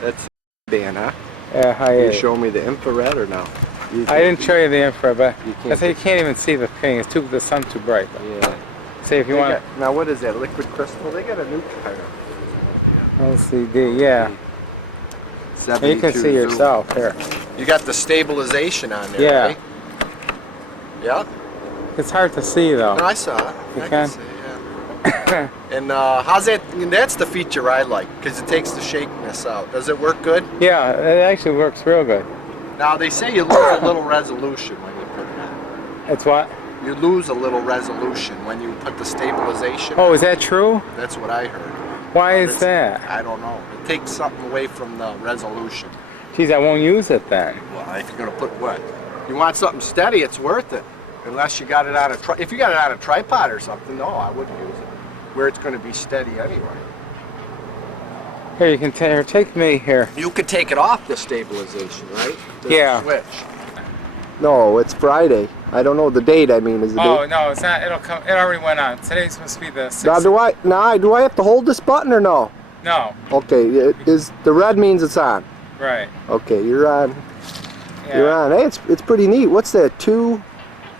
That's band, huh? Yeah, high You 8. show me the infrared or no? I didn't show you the infrared, but you I say you can't even see the thing. It's the sun's too bright. But yeah. say if you want. Now what is that? Liquid crystal? They got a new tire. LCD, yeah. And you can see zoom. yourself here. You got the stabilization on there, Yeah. right? Yeah. It's hard to see though. No, I saw it. You I can? see, yeah. And how's that? That's the feature I like because it takes the shakiness out. Does it work good? Yeah, it actually works real good. Now they say you lose a little resolution when you put it on. It's what? You lose a little resolution when you put the stabilization. Oh, is that true? That's what I heard. Why is that? I don't know. It takes something away from the resolution. Geez, I won't use it then. Well, if you're gonna put what? You want something steady, it's worth it. Unless you got it on a if you got it on a tripod or something, no, I wouldn't use it. Where it's gonna be steady anyway. Here, you can take me here. You could take it off the stabilization, right? Yeah. Switch. No, it's Friday. I don't know the date. I mean, is the Oh date? no, it's not. It'll come. It already went on. Today's supposed to be the 6th. Now do I have to hold this button or no? No. Okay, the red means it's on. Right. Okay, you're on. Yeah. You're on. Hey, it's pretty neat. What's that?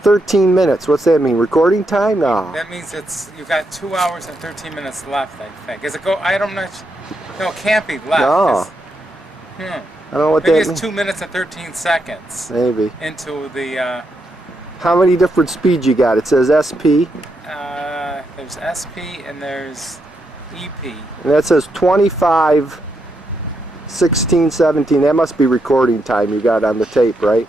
13 minutes. What's that mean? Recording time? No. That means you've got 2 hours and 13 minutes left. I think. Is it go? I'm not. No, it can't be left. No. I don't know what Maybe that means. it's 2 minutes and 13 seconds. Maybe. Into the. How many different speeds you got? It says SP. There's SP and there's EP. And that says 25, 16, 17. That must be recording time you got on the tape, right?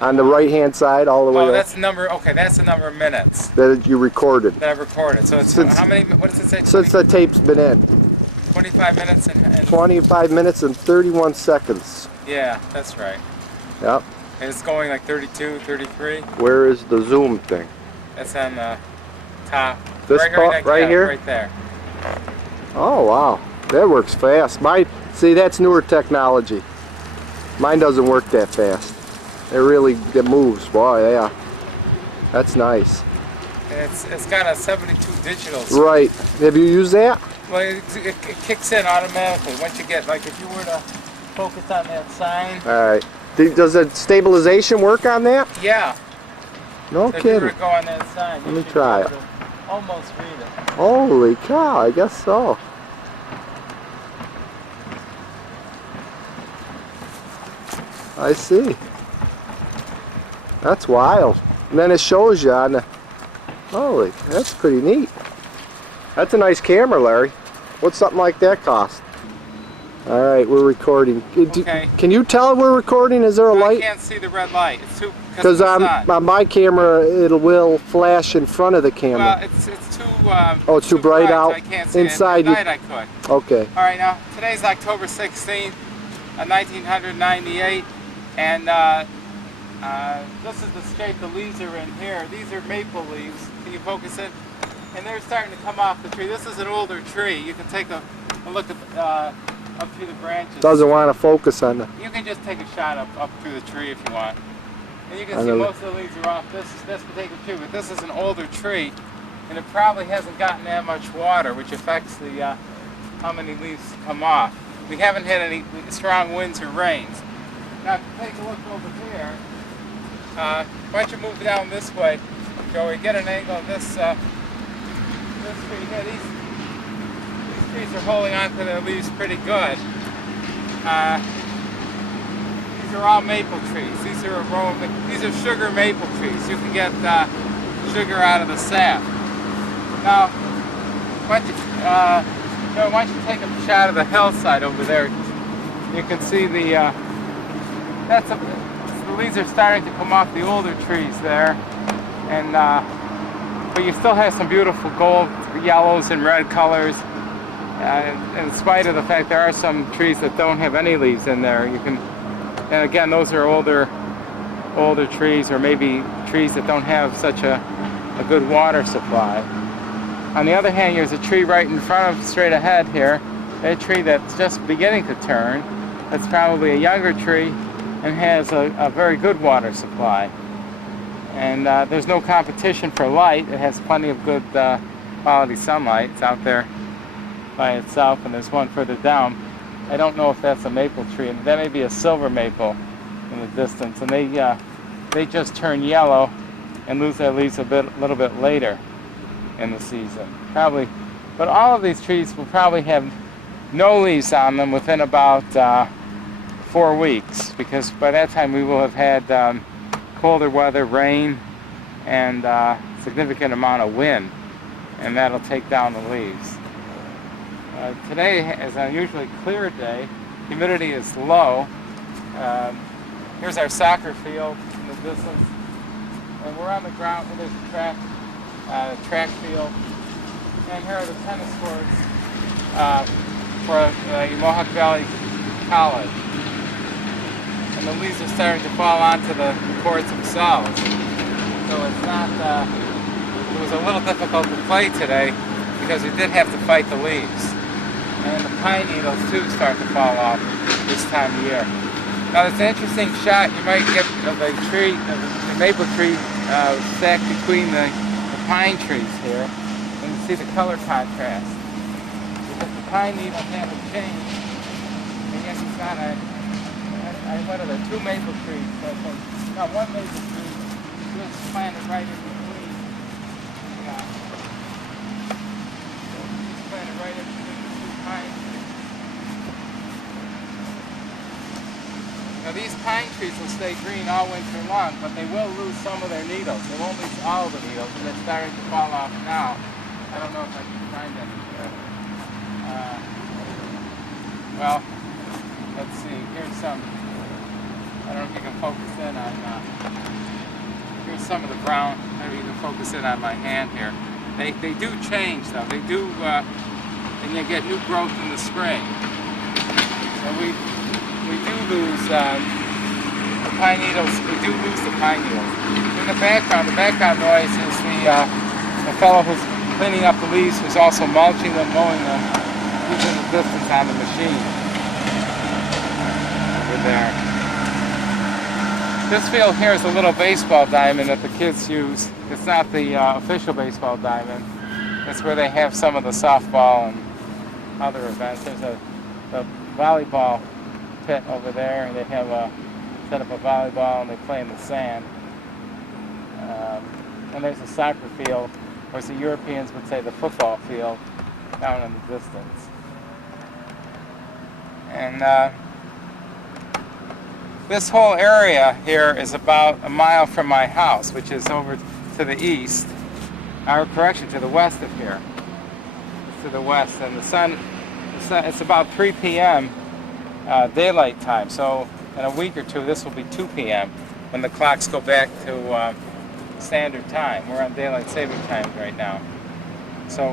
On the right-hand side, all the way Oh, up. that's the number. Okay, that's the number of minutes That you recorded. that I've recorded. So it's how many? What does it say? Since the tape's been in. 25 minutes and 25 minutes and 31 seconds. Yeah, that's right. Yep. And it's going like 32, 33. Where is the zoom thing? That's on the top. This right, right here? Right there. Oh wow, that works fast. See, that's newer technology. Mine doesn't work that fast. It moves. Wow, yeah. That's nice. And it's got a 72 digital screen. Right. Have you used that? Well, it kicks in automatically once you get, like, if you were to focus on that sign. All right. Does the stabilization work on that? Yeah. No So if kidding. you were to go on that sign, Let me try it. Almost read it. Holy cow, I guess so. I see. That's wild. And then it shows you on the... Holy, that's pretty neat. That's a nice camera, Larry. What's something like that cost? All right, we're recording. Okay. Can you tell we're recording? Is there a light? I can't see the red light. It's too... Because on my camera, it will flash in front of the camera. Well, it's too... Oh, it's too bright out? So I can't see Inside it. At night I could. Okay. All right, now, today's October 16th, 1998, and this is the state the leaves are in here. These are maple leaves. Can you focus it? And they're starting to come off the tree. This is an older tree. You can take a look at up through the branches. Doesn't want to focus on the... You can just take a shot up through the tree if you want. And you can see most of the leaves are off this particular tree, but this is an older tree, and it probably hasn't gotten that much water, which affects the how many leaves come off. We haven't had any strong winds or rains. Now, if you take a look over here, why don't you move down this way, Joey? Get an angle of this tree here. These trees are holding on to their leaves pretty good. These are all maple trees. These are sugar maple trees. You can get sugar out of the sap. Now, why don't you take a shot of the hillside over there? You can see the leaves are starting to come off the older trees there, and but you still have some beautiful gold, yellows, and red colors. In spite of the fact there are some trees that don't have any leaves in there, and again, those are older trees, or maybe trees that don't have such a good water supply. On the other hand, there's a tree right in front of, straight ahead here, a tree that's just beginning to turn. That's probably a younger tree and has a very good water supply. And there's no competition for light. It has plenty of good quality sunlight. It's out there by itself, and there's one further down. I don't know if that's a maple tree, and that may be a silver maple in the distance, and they just turn yellow and lose their leaves a little bit later in the season, probably. But all of these trees will probably have no leaves on them within about 4 weeks, because by that time we will have had colder weather, rain, and significant amount of wind, and that'll take down the leaves. Today is an unusually clear day. Humidity is low. Here's our soccer field in the distance, and we're on the ground. There's a track field, and here are the tennis courts for Mohawk Valley College. And the leaves are starting to fall onto the courts themselves. So it's not. It was a little difficult to play today because we did have to fight the leaves. And the pine needles too start to fall off this time of year. Now there's an interesting shot you might get of the tree, the maple tree stacked between the pine trees here, and you see the color contrast. Because the pine needles haven't changed, and yet you've got what are there, 2 maple trees? No, 1 maple tree just planted right in between. Yeah. Just planted right in between. Now these pine trees will stay green all winter long, but they will lose some of their needles. They won't lose all of the needles, and they're starting to fall off now. I don't know if I can find any here. Well, let's see. Here's some. I don't know if you can focus in on. Here's some of the brown. Maybe you can focus in on my hand here. They do change though. They do. And you get new growth in the spring. So we do lose the pine needles. We do lose the pine needles. In the background noise is the fellow who's cleaning up the leaves, who's also mulching them, mowing them. He's in the distance on the machine over there. This field here is a little baseball diamond that the kids use. It's not the official baseball diamond. It's where they have some of the softball and other events. There's a volleyball pit over there, and they have set up a volleyball and they play in the sand. And there's a soccer field, or as the Europeans would say, the football field, down in the distance. And this whole area here is about a mile from my house, which is over to the east. Or correction, to the west of here. It's to the west, and the sun, it's about 3 p.m. Daylight time. So in a week or two, this will be 2 p.m. when the clocks go back to standard time. We're on daylight saving time right now. So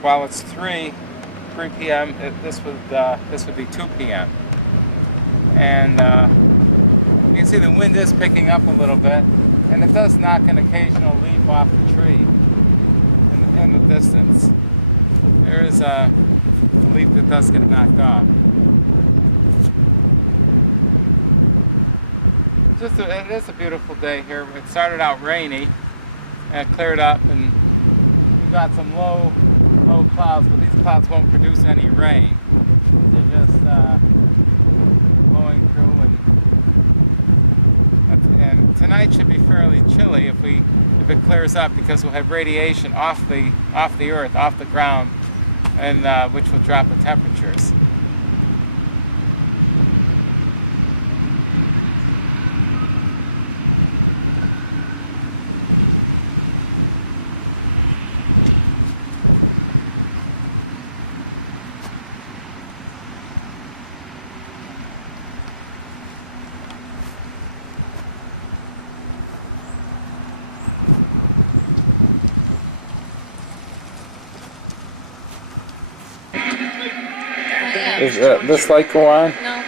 while it's 3 p.m., this would be 2 p.m. And you can see the wind is picking up a little bit, and it does knock an occasional leaf off the tree in the distance. There is a leaf that does get knocked off. It is a beautiful day here. It started out rainy and it cleared up, and we've got some low clouds, but these clouds won't produce any rain. They're just blowing through, and tonight should be fairly chilly if it clears up, because we'll have radiation off the earth, off the ground, and which will drop the temperatures. Is this light go on? No.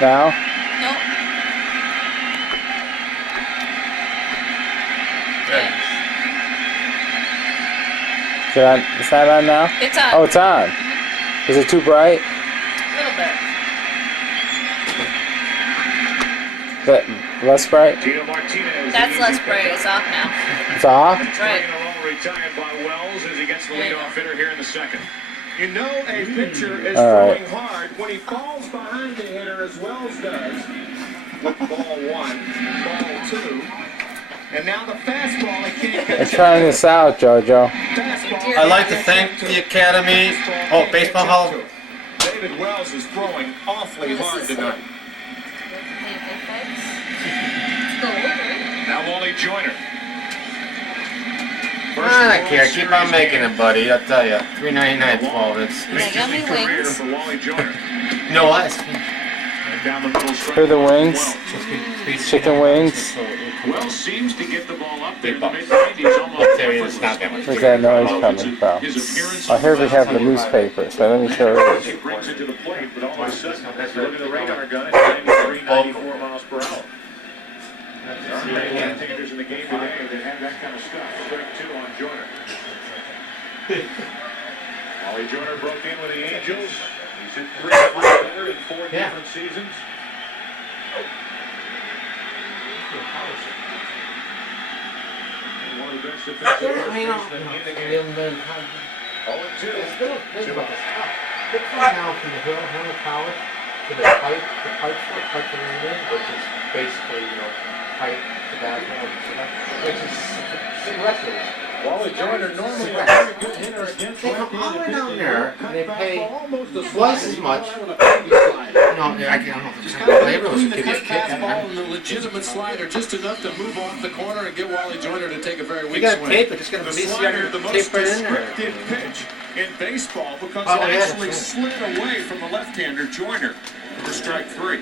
Now? Nope. Yes. Is that on now? It's on. Oh, it's on. Is it too bright? A little bit. That less bright? That's less bright. It's off now. It's off? Right. Retired by Wells as he gets the leadoff hitter here in the second. You know a pitcher is All right. throwing hard when he falls behind the hitter as Wells does. With ball 1, ball 2. And now the fastball, he can't They're catch trying this out, JoJo. Fastball. I'd like to thank the Academy. Oh, Baseball Hall. David Wells is throwing awfully hard tonight. Now Wally Joyner. I don't care. Keep on making it, buddy. I'll tell you. $3.99 12. It's They got me wings. For Wally Joyner. no ice. Down the middle strike. For the wings. Chicken wings. Wells seems to get the ball up there. The mid-90s almost There is not that much. Where's that noise coming from? I hear we have the newspaper, so let me show you. He brings it to the plate, but all of a sudden, if you look at the radar gun, it's 93, 94 miles per hour. There aren't many left-handers in the game today that have that kind of stuff. Strike 2 on Joyner. Wally Joyner broke in with the Angels. He's hit 3 better in 4 different seasons. One of the best defensive players in the game. 0-2. Now from the hill, Hammer College, to the pipe to the in, which is basically, pipe to bathroom, which is restaurant. Wally Joyner normally a very good hitter against They come all the way down there, and they pay twice twice as much. I don't know if it's flavor, Between the could be a cut kick. fastball and the legitimate slider, just enough to move off the corner and get Wally Joyner to take a very We weak got swing. tape it. Just got The a slider, the VCR most tape right in there. descriptive pitch in baseball because Oh, it yeah, actually that's slid away from the left-hander Joyner for strike 3.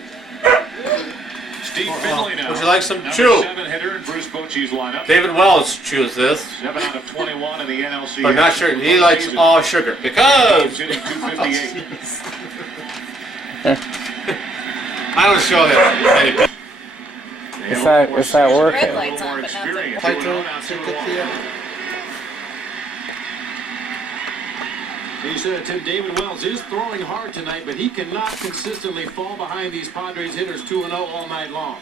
Steve Finley now. Would you like some Number chew? 7 hitter in Bruce Bochy's lineup. David Wells chews this, 7 out of 21 in the NLC. but not sugar. He likes all sugar He's because hitting 258. I don't show that many people. It's not working. Red lights on, but not the. He said Tim David Wells is throwing hard tonight, but he cannot consistently fall behind these Padres hitters 2-0 all night long.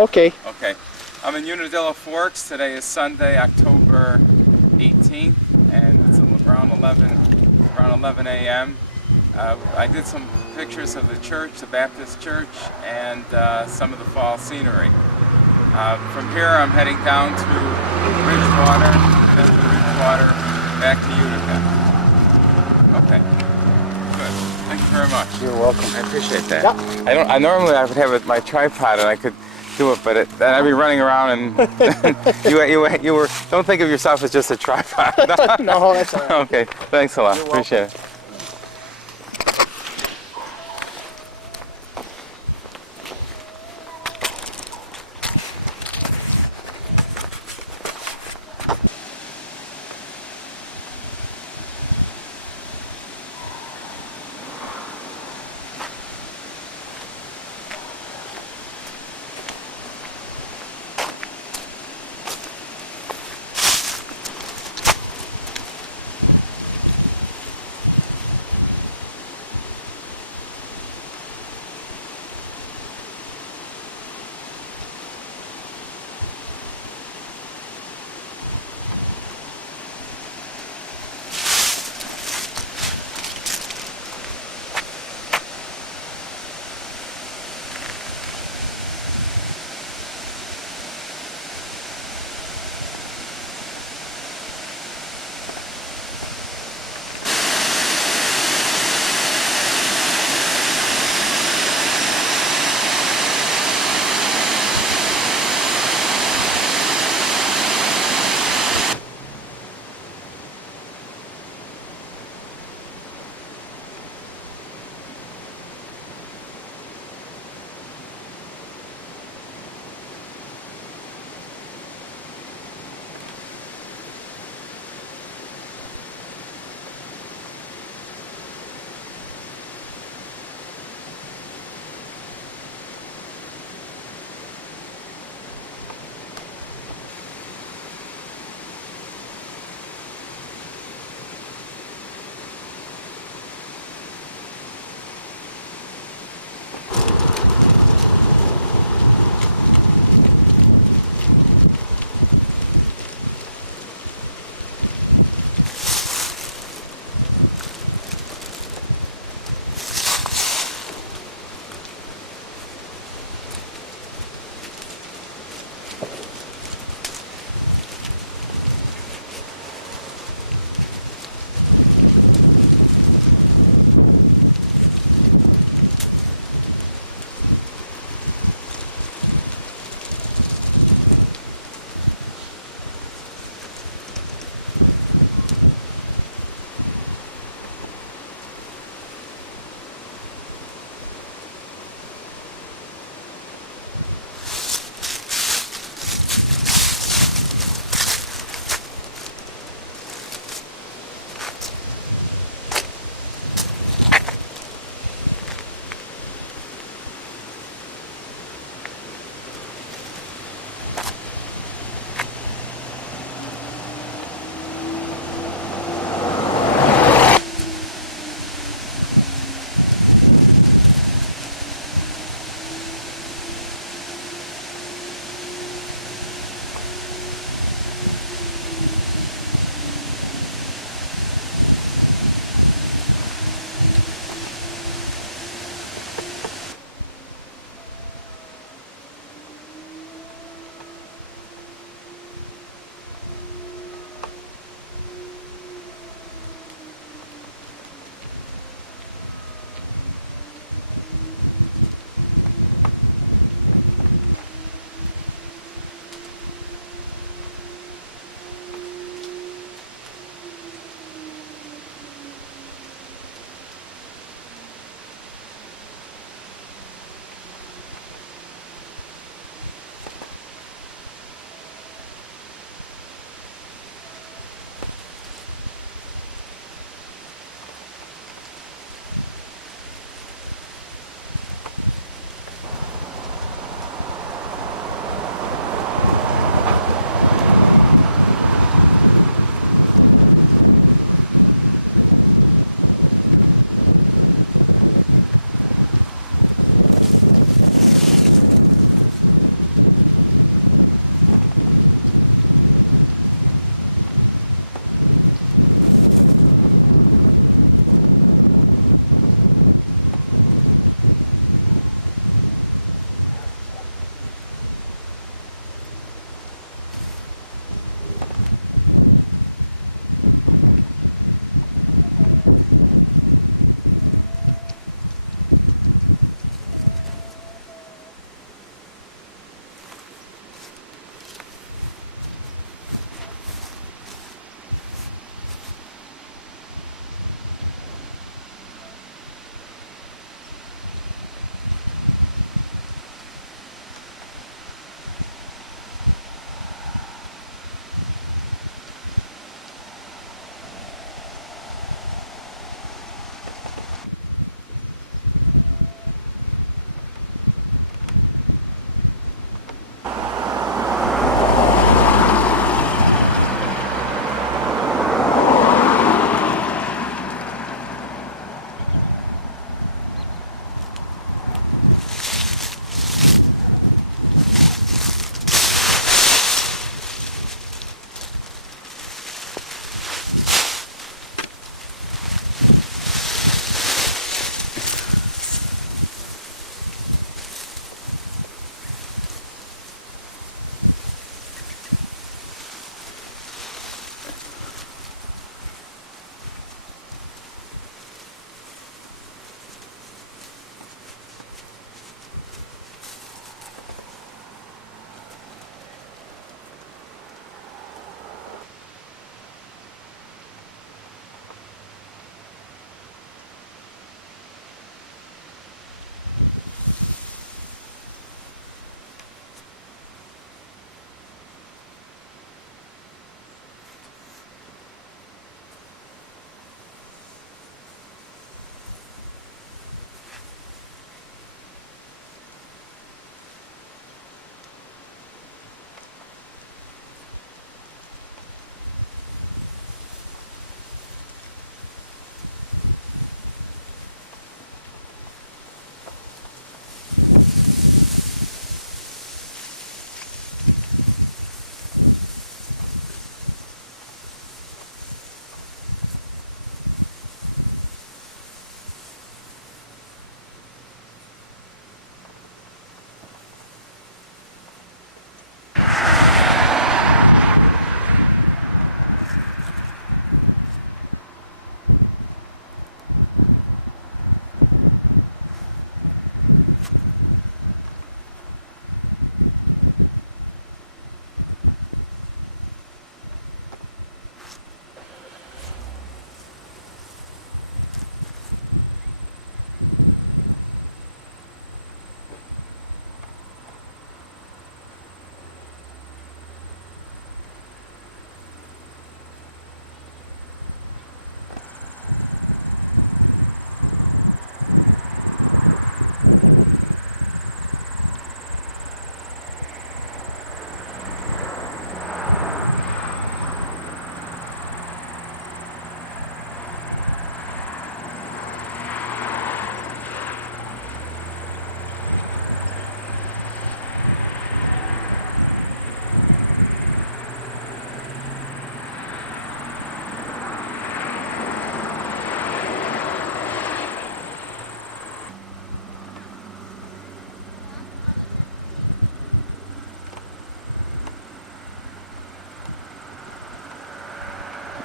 Okay. Okay. I'm in Unadilla Forks. Today is Sunday, October 18th, and it's around 11 a.m. I did some pictures of the church, the Baptist church, and some of the fall scenery. From here, I'm heading down to Bridgewater, and then from Bridgewater back to Utica. Okay. Good. Thank you very much. You're welcome. I appreciate that. Yep. I normally would have my tripod and I could do it, but then I'd be running around and you were. Don't think of yourself as just a tripod. No, that's all right. Okay. Thanks a lot. You're Appreciate it.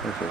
Okay.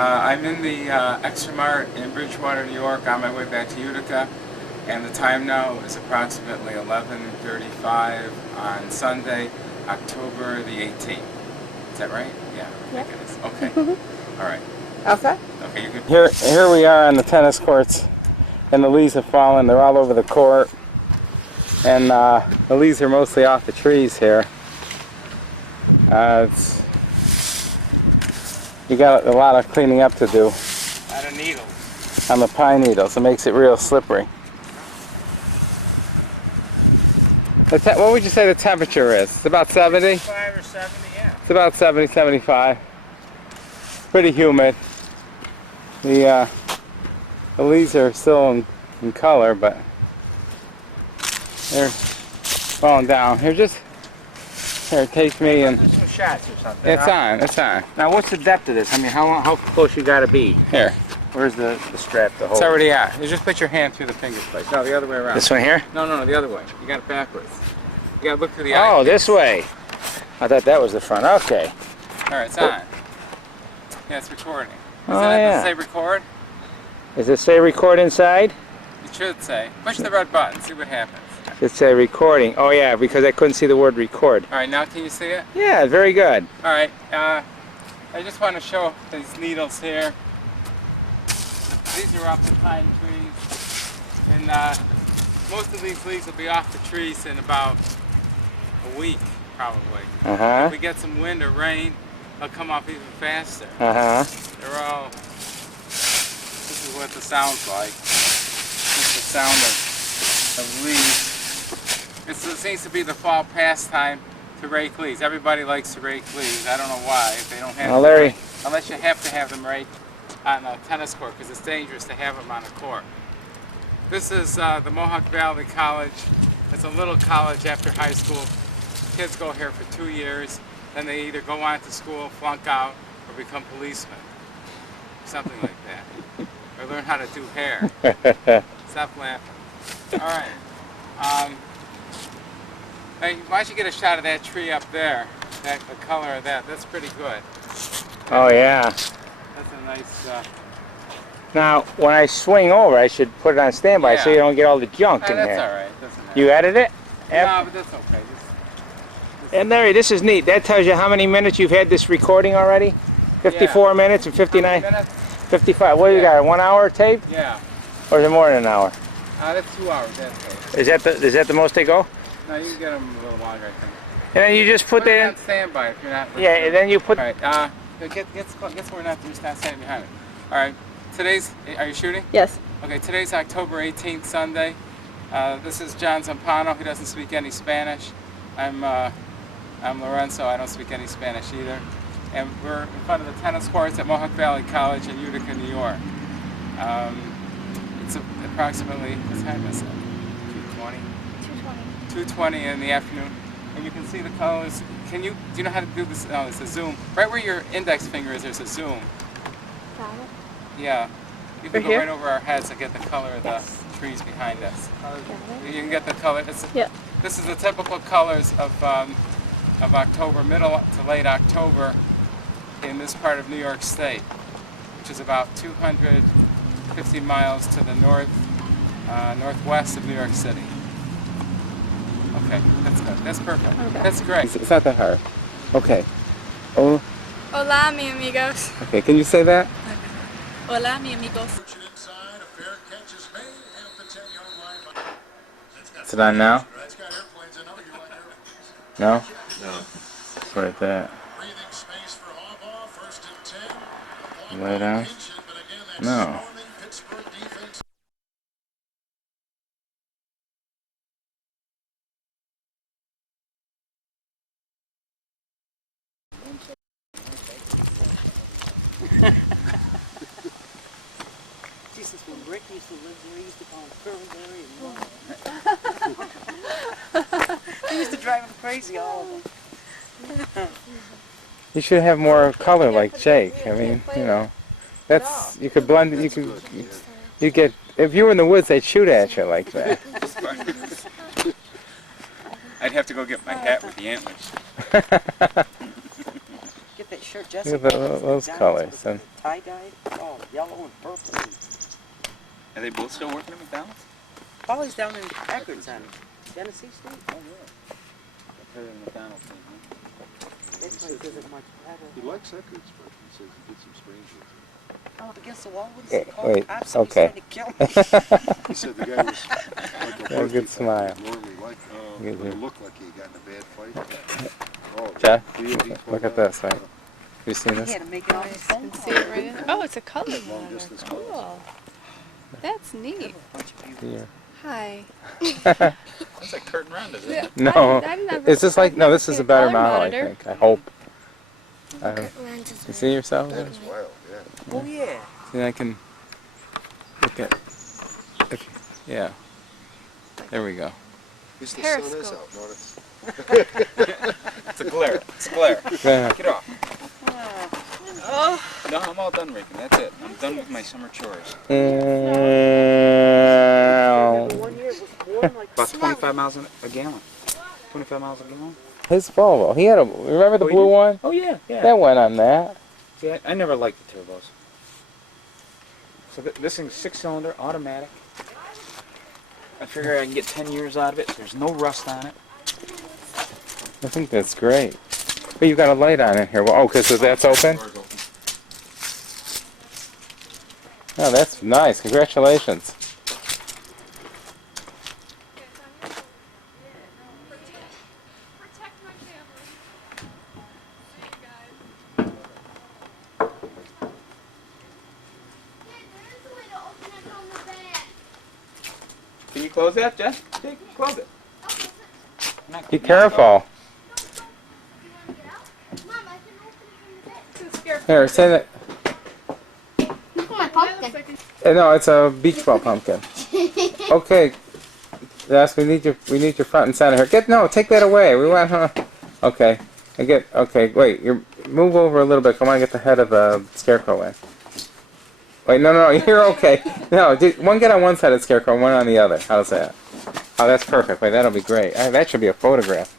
I'm in the Extra Mart in Bridgewater, New York, on my way back to Utica, and the time now is approximately 11:35 on Sunday, October the 18th. Is that right? Yeah, I think it is. Okay. All right. Outside? Okay, you can. Here we are on the tennis courts, and the leaves have fallen. They're all over the court, and the leaves are mostly off the trees here. You got a lot of cleaning up to do. Out of needles. On the pine needles. It makes it real slippery. What would you say the temperature is? It's about 70? 5 or 70, yeah. It's about 70, 75. Pretty humid. The leaves are still in color, but they're falling down. Here, take me and... Some shots or something. It's on, it's on. Now, what's the depth of this? I mean, how close you got to be? Here. Where's the strap to hold? It's already out. You just put your hand through the finger plate. No, the other way around. This one here? No, the other way. You got it backwards. You got to look through the eye. Oh, this way. I thought that was the front. Okay. All right, it's on. Yeah, it's recording. Oh, Does yeah. it say record? Does it say record inside? It should say. Push the red button. See what happens. It say recording. Oh, yeah, because I couldn't see the word record. All right, now can you see it? Yeah, very good. All right. I just want to show these needles here. These are off the pine trees, and most of these leaves will be off the trees in about a week, probably. If we get some wind or rain, they'll come off even faster. They're all. This is what the sound's like. This is the sound of leaves. It seems to be the fall pastime to rake leaves. Everybody likes to rake leaves. I don't know why. If they don't have Now, Larry. unless you have to have them raked on a tennis court, because it's dangerous to have them on a court. This is the Mohawk Valley College. It's a little college after high school. Kids go here for 2 years, then they either go on to school, flunk out, or become policemen. Something like that. Or learn how to do hair. Stop laughing. All right. Hey, why don't you get a shot of that tree up there? The color of that. That's pretty good. Oh, yeah. That's a nice... Now, when I swing over, I should put it on standby so you don't get all the junk in that's there. all right. Doesn't matter. You edited it? No, but that's okay. And Larry, this is neat. That tells you how many minutes you've had this recording already? 54 minutes and 59? 55. What do you got, a 1 hour tape? Yeah. Or is it more than an hour? That's 2 hours. That's okay. Is that the most they go? No, you can get them a little longer, I think. And then you just put that in. On standby if you're not. Yeah, and then you put. All right. Get somewhere not to just not standing behind it. All right. Are you shooting? Yes. Okay. Today's October 18th, Sunday. This is John Zumpano. He doesn't speak any Spanish. I'm Lorenzo. I don't speak any Spanish either. And we're in front of the tennis courts at Mohawk Valley College in Utica, New York. It's approximately, what time is it? 2:20 in the afternoon, and you can see the colors. Do you know how to do this? Oh, it's a zoom. Right where your index finger is, there's a zoom. Got it. Yeah. You can Right go here? right over our heads and get the color of the trees behind us. You can get the color. Yeah. This is the typical colors of October, middle to late October in this part of New York State, which is about 250 miles to the northwest of New York City. Okay, that's good. That's perfect. Okay. That's great. It's not that hard. Okay. Oh, Hola, mi amigos. okay. Can you say that? Hola, mi amigos. Inside, a fair catch is made at the 10-yard line. Is it on now? It's got airplanes in it. You like airplanes? No? No. Right there. Breathing space for Harbaugh, first and 10. Lay down? Pinch it, but again, that No. swarming Pittsburgh defense. Jesus, when Rick used to live there, he used to call him Curleberry and he used to drive him crazy, all of them. You should have more color like Jake. I mean, you know, that's, you could blend it, you get, if you were in the woods, they'd shoot at you like that. I'd have to go get my hat with the antlers. Get that shirt, Look Jessica. at those colors. And Tie-dye, oh, yellow and purple. Are they both still working at McDonald's? Polly's down in Eckerd's on Genesee Street. Oh, yeah. Better than McDonald's. This place isn't much better. He likes Eckerd's, but he says he did some strange things. Oh, up against the wall, what is Yeah, it called? wait, Cops, okay. he's trying to kill me. He said the guy was like a Yeah, good smile. normally like Good but here. it looked like he got in a bad fight. Oh, Jeff, he look pulled at out. this, right? You seen He this? had to make it on his phone See it right in. Oh, it's a color Long monitor. distance Cool. That's neat. Here. Hi. That's like Kurt and Ron, is it? No. I've never- Is this like, no, this I've is a never better seen a model, I color think. I hope. You see yourself? That is wild, yeah. Oh, yeah. See, I can look at, yeah. There we go. At least the sun is Periscope. out, notice. It's a glare. It's a glare. Yeah. Get off. No, I'm all done raking. That's it. I'm done with my summer chores. One year it was warm like About 25 miles a gallon. 25 miles a gallon? His Volvo. He had a, remember the Oh, you blue did? one? Oh, yeah, yeah. That went on that. Yeah, I never liked the turbos. So this thing's 6-cylinder, automatic. I figure I can get 10 years out of it, so there's no rust on it. I think that's great. But you got a light on in here. Well, oh, because that's open? Door's open. Oh, that's nice. Congratulations. Can you close that, Jeff? Jake, close it. Be careful. Here, say that. My pumpkin. No, it's a beach ball pumpkin. Okay. Yes, we need your front and center here. Take that away. We want okay. Okay, wait, move over a little bit. Come on, get the head of the scarecrow in. Wait, no, you're okay. No, one get on one side of the scarecrow, one on the other. How's that? Oh, that's perfect. Wait, that'll be great. That should be a photograph.